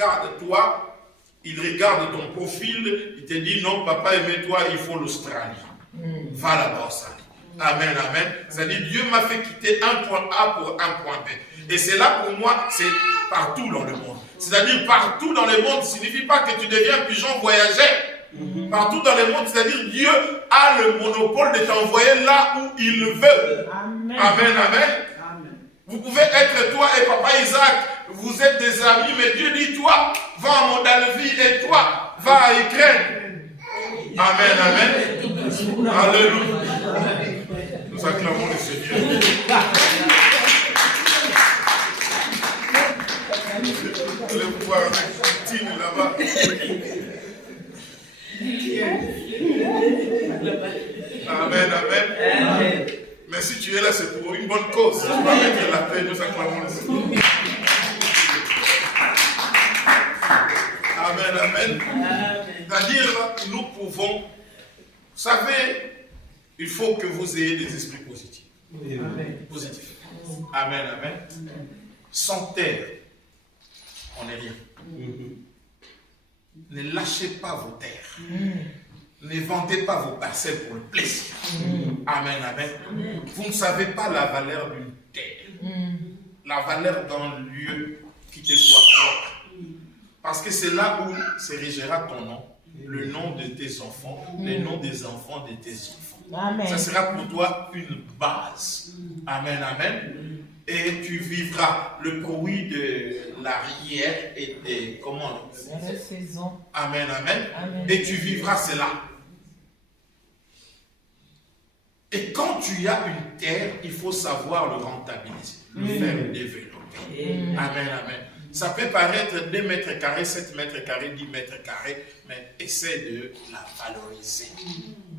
regarde toi, il regarde ton profil, il te dit non, papa, aimez-toi, il faut l'Australie. Va là-bas, Australie. Amen, amen. C'est-à-dire, Dieu m'a fait quitter un point A pour un point B. Et c'est là pour moi, c'est partout dans le monde. C'est-à-dire, partout dans le monde, ne signifie pas que tu deviens pigeon voyageur. Partout dans le monde, c'est-à-dire, Dieu a le monopole de t'envoyer là où il le veut. Amen, amen. Amen. Vous pouvez être toi et papa Isaac, vous êtes des amis, mais Dieu dit, toi, va en Moldavie et toi, va à Ukraine. Amen, amen. Alléluia. Nous acclamons le Seigneur. Vous allez pouvoir avec Tine là-bas. Amen, amen. Mais si tu es là, c'est pour une bonne cause. Tu vas mettre la paix, nous acclamons le Seigneur. Amen, amen. C'est-à-dire, nous pouvons, vous savez, il faut que vous ayez des esprits positifs. Amen. Positifs. Amen, amen. Sans terre, on n'est rien. Ne lâchez pas vos terres. Ne vendez pas vos parcelles pour le plaisir. Amen, amen. Vous ne savez pas la valeur d'une terre. La valeur d'un lieu qui te soit propre. Parce que c'est là où se régera ton nom, le nom de tes enfants, le nom des enfants de tes enfants. Amen. Ça sera pour toi une base. Amen, amen. Et tu vivras le bruit de l'arrière et des comment la saison. Amen, amen, amen. Et tu vivras cela. Et quand tu as une terre, il faut savoir le rentabiliser, le faire développer. Amen, amen. Ça peut paraître 2 mètres carrés, 7 mètres carrés, 10 mètres carrés, mais essaie de la valoriser.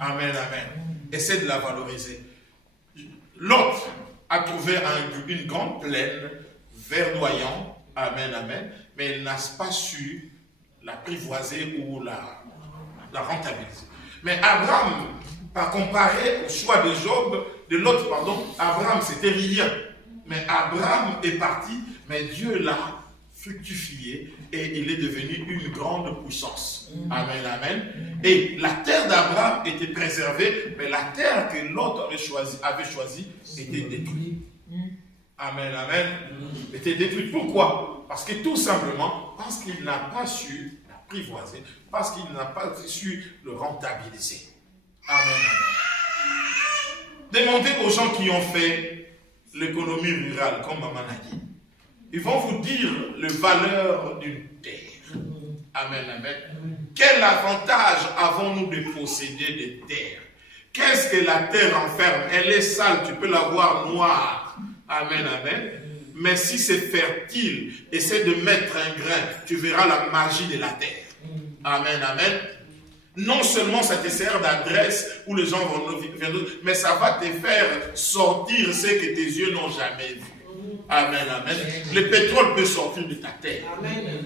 Amen, amen. Essaie de la valoriser. L'autre a trouvé une grande plaine verdoyante, amen, amen, mais il n'a pas su l'apprivoiser ou la rentabiliser. Mais Abraham, par comparé au choix de Job, de l'autre, pardon, Abraham c'était rien. Mais Abraham est parti, mais Dieu l'a fructifié et il est devenu une grande puissance. Amen, amen. Et la terre d'Abraham était préservée, mais la terre que l'autre avait choisi était détruite. Amen, amen. Était détruite. Pourquoi? Parce que tout simplement, parce qu'il n'a pas su l'apprivoiser, parce qu'il n'a pas su le rentabiliser. Amen, amen. Demandez aux gens qui ont fait l'économie rurale, comme Maman a dit. Ils vont vous dire la valeur d'une terre. Amen, amen. Quel avantage avons-nous de posséder des terres? Qu'est-ce que la terre renferme? Elle est sale, tu peux la voir noire. Amen, amen. Mais si c'est fertile, essaie de mettre un grain, tu verras la magie de la terre. Amen, amen. Non seulement ça te sert d'adresse où les gens vont venir, mais ça va te faire sortir ce que tes yeux n'ont jamais vu. Amen, amen. Le pétrole peut sortir de ta terre.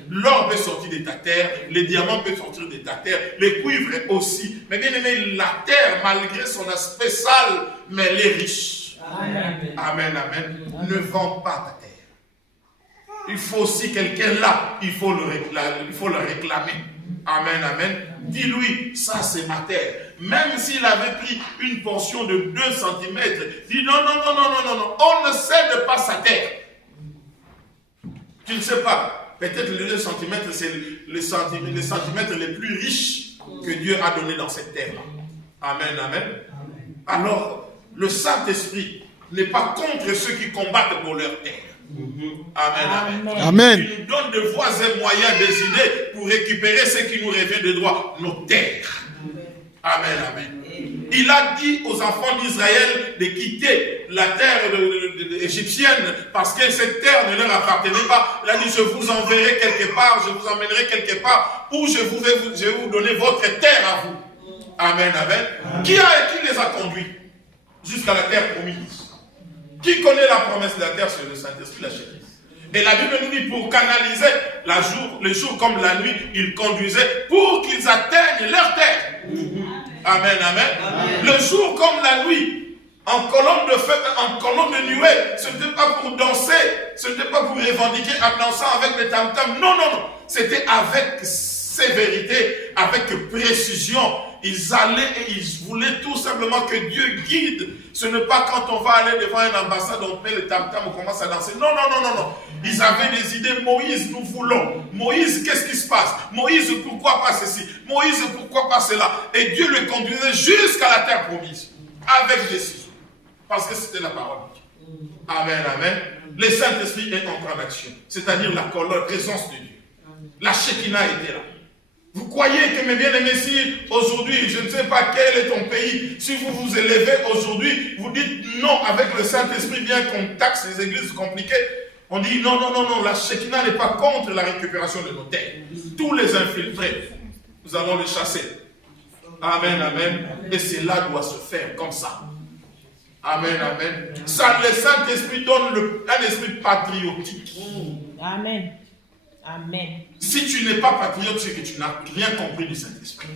L'or peut sortir de ta terre. Les diamants peuvent sortir de ta terre. Les cuivres aussi. Mais bien aimé, la terre, malgré son aspect sale, mais elle est riche. Amen, amen. Amen. Ne vends pas ta terre. Il faut aussi quelqu'un là, il faut le réclamer. Amen, amen. Dis-lui, ça c'est ma terre. Même s'il avait pris une portion de 2 cm, dis non, on ne cède pas sa terre. Tu ne sais pas. Peut-être les 2 cm, c'est les centimètres les plus riches que Dieu a donné dans cette terre-là. Amen, amen. Alors, le Saint-Esprit n'est pas contre ceux qui combattent pour leur terre. Amen, amen. Amen. Il nous donne de voies et moyens, des idées pour récupérer ce qui nous revient de droit, nos terres. Amen, amen. Il a dit aux enfants d'Israël de quitter la terre égyptienne parce que cette terre ne leur appartenait pas. Il a dit, je vous enverrai quelque part, je vous emmènerai quelque part où je vais vous donner votre terre à vous. Amen, amen. Qui les a conduits jusqu'à la terre promise? Qui connaît la promesse de la terre? C'est le Saint-Esprit, la chérie. Et la Bible nous dit, pour canaliser le jour comme la nuit, il conduisait pour qu'ils atteignent leur terre. Amen, amen. Le jour comme la nuit, en colonne de feu, en colonne de nuée. Ce n'était pas pour danser, ce n'était pas pour revendiquer en dansant avec les tam-tams. Non, non, non. C'était avec sévérité, avec précision. Ils allaient et ils voulaient tout simplement que Dieu guide. Ce n'est pas quand on va aller devant une ambassade, on met le tam-tam, on commence à danser. Non, non, non, non, non. Ils avaient des idées. Moïse, nous voulons. Moïse, qu'est-ce qui se passe? Moïse, pourquoi pas ceci? Moïse, pourquoi pas cela? Et Dieu le conduisait jusqu'à la terre promise. Avec décision. Parce que c'était la parole de Dieu. Amen, amen. Le Saint-Esprit est entré en action. C'est-à-dire la présence de Dieu. La Shekinah était là. Vous croyez que mes bien-aimés, si aujourd'hui, je ne sais pas quel est ton pays, si vous vous élevez aujourd'hui, vous dites non avec le Saint-Esprit, bien qu'on taxe les églises compliquées, on dit non, non, non, non, la Shekinah n'est pas contre la récupération de nos terres. Tous les infiltrés, nous allons les chasser. Amen, amen. Et cela doit se faire comme ça. Amen, amen. Ça, le Saint-Esprit donne un esprit patriotique. Amen. Amen. Si tu n'es pas patriote, c'est que tu n'as rien compris du Saint-Esprit.